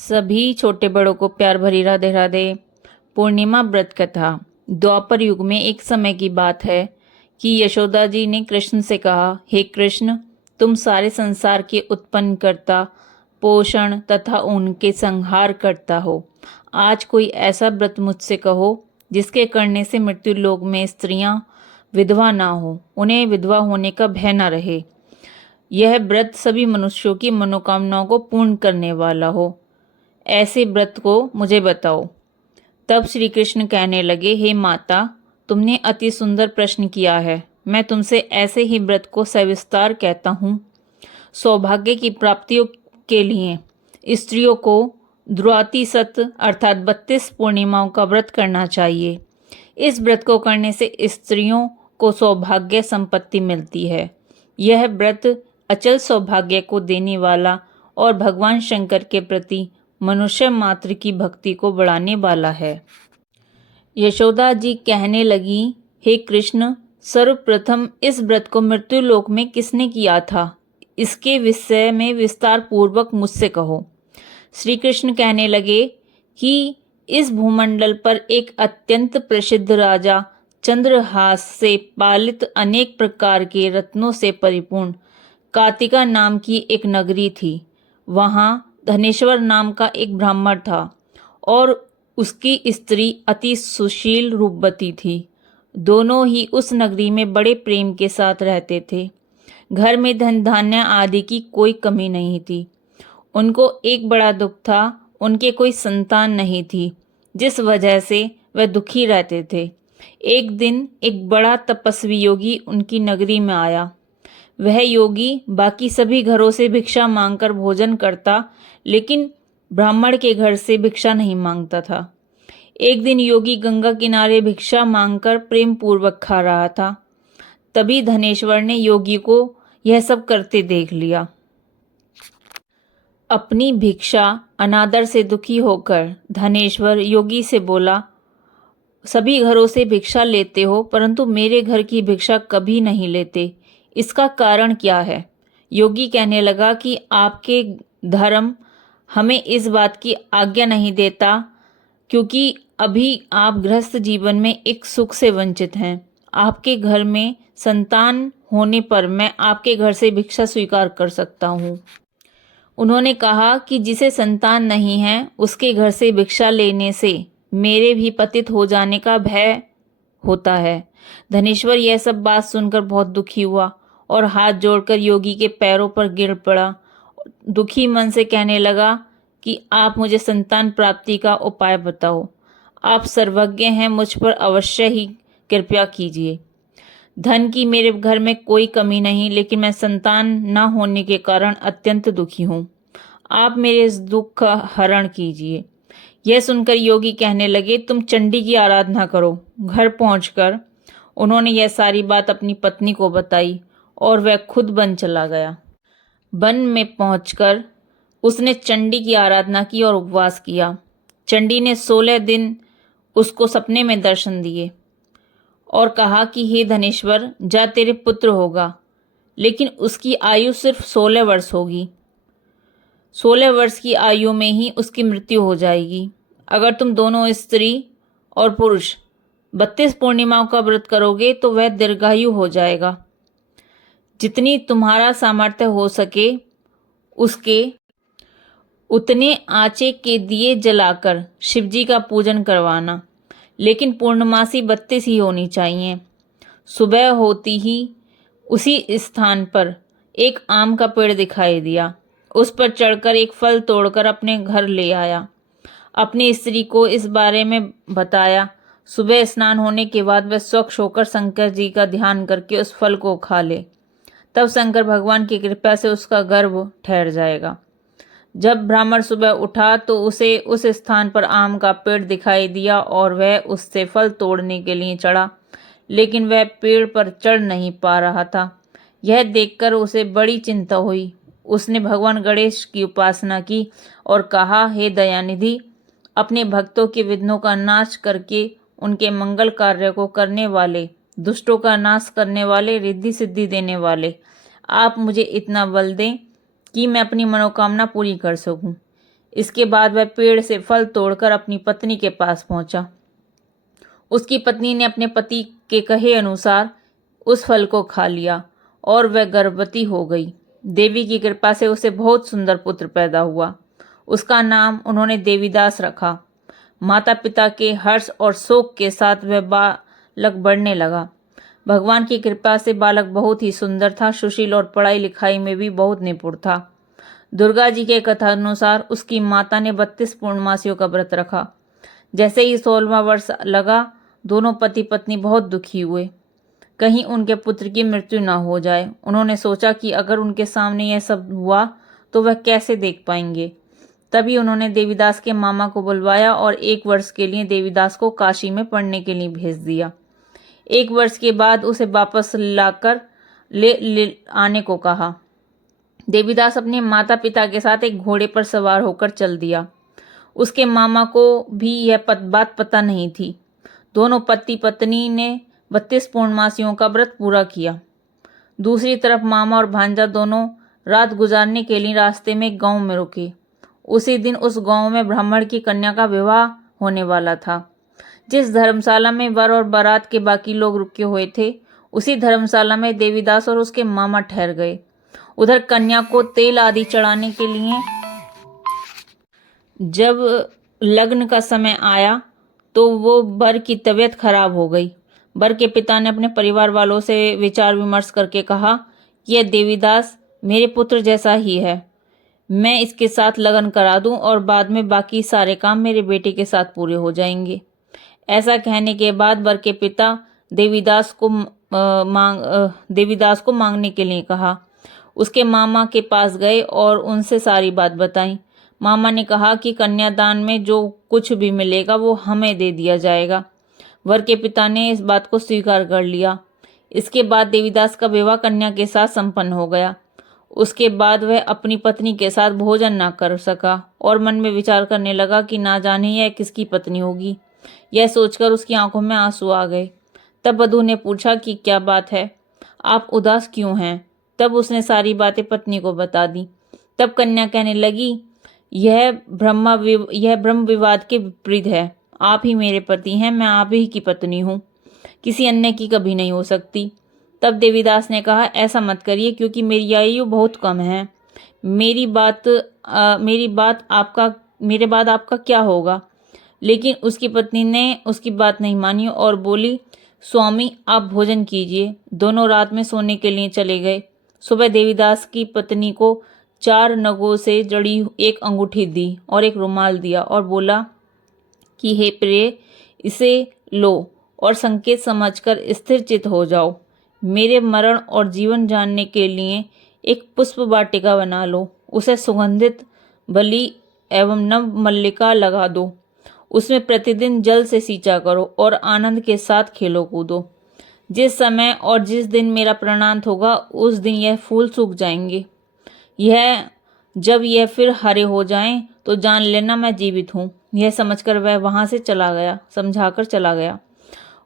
सभी छोटे बड़ों को प्यार भरी राधे राधे। पूर्णिमा व्रत कथा। द्वापर युग में एक समय की बात है कि यशोदा जी ने कृष्ण से कहा, हे कृष्ण, तुम सारे संसार के उत्पन्न करता, पोषण तथा उनके संहार करता हो। आज कोई ऐसा व्रत मुझसे कहो जिसके करने से मृत्यु लोक में स्त्रियां विधवा ना हो, उन्हें विधवा होने का भय न रहे। यह व्रत सभी मनुष्यों की मनोकामनाओं को पूर्ण करने वाला हो। ऐसे व्रत को मुझे बताओ। तब श्री कृष्ण कहने लगे, हे माता, तुमने अति सुंदर प्रश्न किया है। मैं तुमसे ऐसे ही व्रत को सविस्तार कहता हूँ। सौभाग्य की प्राप्तियों के लिए स्त्रियों को द्व्रातिसत अर्थात 32 पूर्णिमाओं का व्रत करना चाहिए। इस व्रत को करने से स्त्रियों को सौभाग्य संपत्ति मिलती है। यह व्रत अचल सौभाग्य को देने वाला और भगवान शंकर के प्रति मनुष्य मात्र की भक्ति को बढ़ाने वाला है। यशोदा जी कहने लगी, हे कृष्ण, सर्वप्रथम इस व्रत को मृत्यु लोक में किसने किया था, इसके विषय में विस्तार पूर्वक मुझसे कहो। श्री कृष्ण कहने लगे कि इस भूमंडल पर एक अत्यंत प्रसिद्ध राजा चंद्रहास से पालित अनेक प्रकार के रत्नों से परिपूर्ण कातिका नाम की एक नगरी थी। वहाँ धनेश्वर नाम का एक ब्राह्मण था और उसकी स्त्री अति सुशील रूपवती थी। दोनों ही उस नगरी में बड़े प्रेम के साथ रहते थे। घर में धन धान्य आदि की कोई कमी नहीं थी। उनको एक बड़ा दुख था, उनके कोई संतान नहीं थी, जिस वजह से वह दुखी रहते थे। एक दिन एक बड़ा तपस्वी योगी उनकी नगरी में आया। वह योगी बाकी सभी घरों से भिक्षा मांगकर भोजन करता, लेकिन ब्राह्मण के घर से भिक्षा नहीं मांगता था। एक दिन योगी गंगा किनारे भिक्षा मांगकर प्रेम पूर्वक खा रहा था। तभी धनेश्वर ने योगी को यह सब करते देख लिया। अपनी भिक्षा अनादर से दुखी होकर धनेश्वर योगी से बोला, सभी घरों से भिक्षा लेते हो परंतु मेरे घर की भिक्षा कभी नहीं लेते, इसका कारण क्या है? योगी कहने लगा कि आपके धर्म हमें इस बात की आज्ञा नहीं देता, क्योंकि अभी आप गृहस्थ जीवन में एक सुख से वंचित हैं। आपके घर में संतान होने पर मैं आपके घर से भिक्षा स्वीकार कर सकता हूँ। उन्होंने कहा कि जिसे संतान नहीं है उसके घर से भिक्षा लेने से मेरे भी पतित हो जाने का भय होता है। धनेश्वर यह सब बात सुनकर बहुत दुखी हुआ और हाथ जोड़कर योगी के पैरों पर गिर पड़ा। दुखी मन से कहने लगा कि आप मुझे संतान प्राप्ति का उपाय बताओ। आप सर्वज्ञ हैं, मुझ पर अवश्य ही कृपया कीजिए। धन की मेरे घर में कोई कमी नहीं, लेकिन मैं संतान न होने के कारण अत्यंत दुखी हूँ। आप मेरे इस दुख का हरण कीजिए। यह सुनकर योगी कहने लगे, तुम चंडी की आराधना करो। घर पहुंचकर उन्होंने यह सारी बात अपनी पत्नी को बताई और वह खुद वन चला गया। वन में पहुंचकर उसने चंडी की आराधना की और उपवास किया। चंडी ने 16 दिन उसको सपने में दर्शन दिए और कहा कि हे धनेश्वर, जा तेरे पुत्र होगा, लेकिन उसकी आयु सिर्फ 16 वर्ष होगी। 16 वर्ष की आयु में ही उसकी मृत्यु हो जाएगी। अगर तुम दोनों स्त्री और पुरुष 32 पूर्णिमाओं का व्रत करोगे तो वह दीर्घायु हो जाएगा। जितनी तुम्हारा सामर्थ्य हो सके उसके उतने आंचे के दिए जलाकर शिवजी का पूजन करवाना, लेकिन पूर्णमासी 32 ही होनी चाहिए। सुबह होती ही उसी स्थान पर एक आम का पेड़ दिखाई दिया। उस पर चढ़कर एक फल तोड़कर अपने घर ले आया। अपनी स्त्री को इस बारे में बताया। सुबह स्नान होने के बाद वह स्वच्छ होकर शंकर जी का ध्यान करके उस फल को खा ले, तब शंकर भगवान की कृपा से उसका गर्भ ठहर जाएगा। जब ब्राह्मण सुबह उठा तो उसे उस स्थान पर आम का पेड़ दिखाई दिया और वह उससे फल तोड़ने के लिए चढ़ा, लेकिन वह पेड़ पर चढ़ नहीं पा रहा था। यह देखकर उसे बड़ी चिंता हुई। उसने भगवान गणेश की उपासना की और कहा, हे दयानिधि, अपने भक्तों के विघ्नों का नाश करके उनके मंगल कार्य को करने वाले, दुष्टों का नाश करने वाले, रिद्धि सिद्धि देने वाले, आप मुझे इतना बल दें कि मैं अपनी मनोकामना पूरी कर सकूं। इसके बाद वह पेड़ से फल तोड़कर अपनी पत्नी के पास पहुंचा। उसकी पत्नी ने अपने पति के कहे अनुसार उस फल को खा लिया और वह गर्भवती हो गई। देवी की कृपा से उसे बहुत सुंदर पुत्र पैदा हुआ। उसका नाम उन्होंने देवीदास रखा। माता पिता के हर्ष और शोक के साथ वह बालक बढ़ने लगा। भगवान की कृपा से बालक बहुत ही सुंदर था, सुशील और पढ़ाई लिखाई में भी बहुत निपुण था। दुर्गा जी के कथानुसार उसकी माता ने 32 पूर्णमासियों का व्रत रखा। जैसे ही 16वां वर्ष लगा, दोनों पति पत्नी बहुत दुखी हुए, कहीं उनके पुत्र की मृत्यु न हो जाए। उन्होंने सोचा कि अगर उनके सामने यह सब हुआ तो वह कैसे देख पाएंगे। तभी उन्होंने देवीदास के मामा को बुलवाया और 1 वर्ष के लिए देवीदास को काशी में पढ़ने के लिए भेज दिया। 1 वर्ष के बाद उसे वापस लाकर ले आने को कहा। देवीदास अपने माता पिता के साथ एक घोड़े पर सवार होकर चल दिया। उसके मामा को भी यह बात पता नहीं थी। दोनों पति पत्नी ने 32 पूर्णमासियों का व्रत पूरा किया। दूसरी तरफ मामा और भांजा दोनों रात गुजारने के लिए रास्ते में गांव में रुके। उसी दिन उस गांव में ब्राह्मण की कन्या का विवाह होने वाला था। जिस धर्मशाला में वर और बारात के बाकी लोग रुके हुए थे, उसी धर्मशाला में देवीदास और उसके मामा ठहर गए। उधर कन्या को तेल आदि चढ़ाने के लिए जब लग्न का समय आया तो वो वर की तबीयत खराब हो गई। वर के पिता ने अपने परिवार वालों से विचार विमर्श करके कहा कि यह देवीदास मेरे पुत्र जैसा ही है, मैं इसके साथ लगन करा दूं और बाद में बाकी सारे काम मेरे बेटे के साथ पूरे हो जाएंगे। ऐसा कहने के बाद वर के पिता देवीदास को मांगने के लिए कहा। उसके मामा के पास गए और उनसे सारी बात बताई। मामा ने कहा कि कन्यादान में जो कुछ भी मिलेगा वो हमें दे दिया जाएगा। वर के पिता ने इस बात को स्वीकार कर लिया। इसके बाद देवीदास का विवाह कन्या के साथ संपन्न हो गया। उसके बाद वह अपनी पत्नी के साथ भोजन ना कर सका और मन में विचार करने लगा कि ना जाने यह किसकी पत्नी होगी। यह सोचकर उसकी आंखों में आंसू आ गए। तब वधू ने पूछा कि क्या बात है, आप उदास क्यों हैं? तब उसने सारी बातें पत्नी को बता दी। तब कन्या कहने लगी, यह ब्रह्म विवाद के विपरीत है। आप ही मेरे पति हैं, मैं आप ही की पत्नी हूँ, किसी अन्य की कभी नहीं हो सकती। तब देवीदास ने कहा, ऐसा मत करिए क्योंकि मेरी आयु बहुत कम है। मेरे बाद आपका क्या होगा? लेकिन उसकी पत्नी ने उसकी बात नहीं मानी और बोली, स्वामी आप भोजन कीजिए। दोनों रात में सोने के लिए चले गए। सुबह देवीदास की पत्नी को 4 नगों से जड़ी एक अंगूठी दी और एक रुमाल दिया और बोला कि हे प्रिय, इसे लो और संकेत समझकर स्थिर चित हो जाओ। मेरे मरण और जीवन जानने के लिए एक पुष्प वाटिका बना लो। उसे सुगंधित बलि एवं नव मल्लिका लगा दो। उसमें प्रतिदिन जल से सींचा करो और आनंद के साथ खेलो कूदो। जिस समय और जिस दिन मेरा प्राणांत होगा उस दिन यह फूल सूख जाएंगे। जब यह फिर हरे हो जाएं तो जान लेना मैं जीवित हूँ। यह समझकर वह वहां से समझाकर चला गया।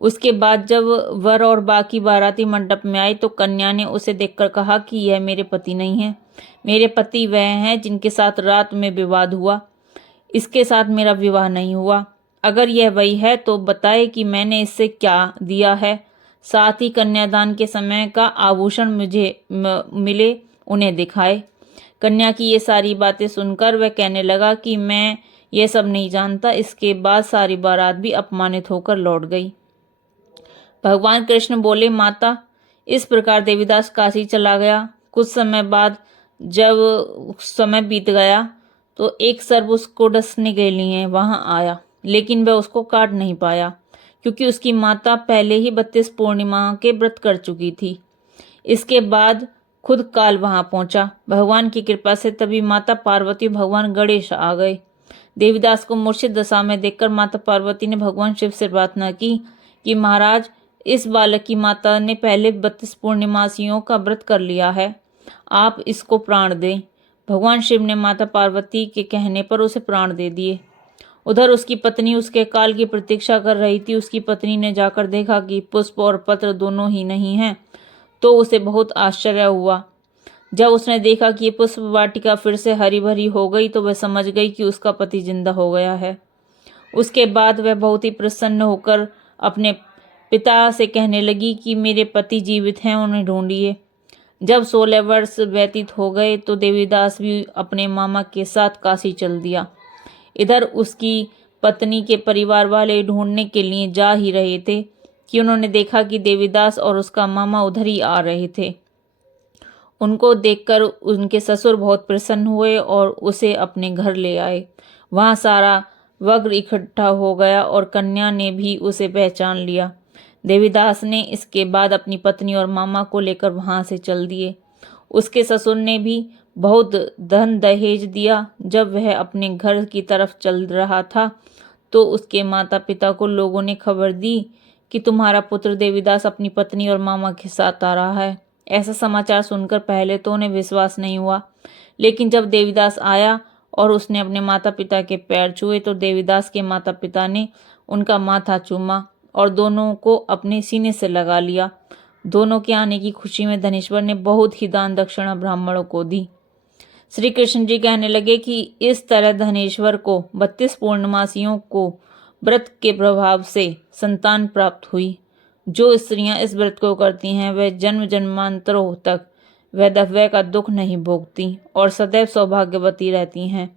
उसके बाद जब वर और बाकी बाराती मंडप में आई तो कन्या ने उसे देखकर कहा कि यह मेरे पति नहीं है। मेरे पति वह हैं जिनके साथ रात में विवाद हुआ। इसके साथ मेरा विवाह नहीं हुआ। अगर यह वही है तो बताए कि मैंने इससे क्या दिया है। साथ ही कन्यादान के समय का आभूषण मुझे मिले उन्हें दिखाए। कन्या की ये सारी बातें सुनकर वह कहने लगा कि मैं ये सब नहीं जानता। इसके बाद सारी बारात भी अपमानित होकर लौट गई। भगवान कृष्ण बोले, माता, इस प्रकार देवीदास काशी चला गया। कुछ समय बाद जब समय बीत गया तो एक सर्प उसको डसने के लिए वहां आया, लेकिन वह उसको काट नहीं पाया क्योंकि उसकी माता पहले ही 32 पूर्णिमा के व्रत कर चुकी थी। इसके बाद खुद काल वहां पहुंचा। भगवान की कृपा से तभी माता पार्वती भगवान गणेश आ गए। देवीदास को मूर्छित दशा में देखकर माता पार्वती ने भगवान शिव से प्रार्थना की कि महाराज, इस बालक की माता ने पहले 32 पूर्णिमासियों का व्रत कर लिया है, आप इसको प्राण दें। भगवान शिव ने माता पार्वती के कहने पर उसे प्राण दे दिए। उधर उसकी पत्नी उसके काल की प्रतीक्षा कर रही थी। उसकी पत्नी ने जाकर देखा कि पुष्प और पत्र दोनों ही नहीं हैं, तो उसे बहुत आश्चर्य हुआ। जब उसने देखा कि ये पुष्प वाटिका फिर से हरी भरी हो गई तो वह समझ गई कि उसका पति जिंदा हो गया है। उसके बाद वह बहुत ही प्रसन्न होकर अपने पिता से कहने लगी कि मेरे पति जीवित हैं, उन्हें ढूंढिए। जब 16 वर्ष व्यतीत हो गए तो देवीदास भी अपने मामा के साथ काशी चल दिया। इधर उसकी पत्नी के परिवार वाले ढूंढने के लिए जा ही रहे थे कि उन्होंने देखा कि देवीदास और उसका मामा उधर ही आ रहे थे। उनको देखकर उनके ससुर बहुत प्रसन्न हुए और उसे अपने घर ले आए। वहां सारा वग्र इकट्ठा हो गया और कन्या ने भी उसे पहचान लिया। देवीदास ने इसके बाद अपनी पत्नी और मामा को लेकर वहां से चल दिए। उसके ससुर ने भी बहुत धन दहेज दिया। जब वह अपने घर की तरफ चल रहा था तो उसके माता पिता को लोगों ने खबर दी कि तुम्हारा पुत्र देवीदास अपनी पत्नी और मामा के साथ आ रहा है। ऐसा समाचार सुनकर पहले तो उन्हें विश्वास नहीं हुआ, लेकिन जब देवीदास आया और उसने अपने माता पिता के पैर छुए तो देवीदास के माता पिता ने उनका माथा चूमा और दोनों को अपने सीने से लगा लिया। दोनों के आने की खुशी में धनेश्वर ने बहुत ही दान दक्षिणा ब्राह्मणों को दी। श्री कृष्ण जी कहने लगे कि इस तरह धनेश्वर को 32 पूर्णमासियों को व्रत के प्रभाव से संतान प्राप्त हुई। जो स्त्रियां इस व्रत को करती हैं वह जन्म जन्मांतरों तक वैधव्य का दुख नहीं भोगती और सदैव सौभाग्यवती रहती हैं।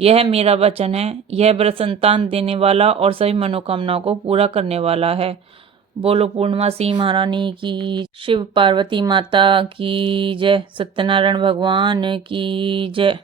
यह मेरा वचन है। यह व्रत संतान देने वाला और सभी मनोकामनाओं को पूरा करने वाला है। बोलो पूर्णमासी महारानी की, शिव पार्वती माता की जय, सत्यनारायण भगवान की जय।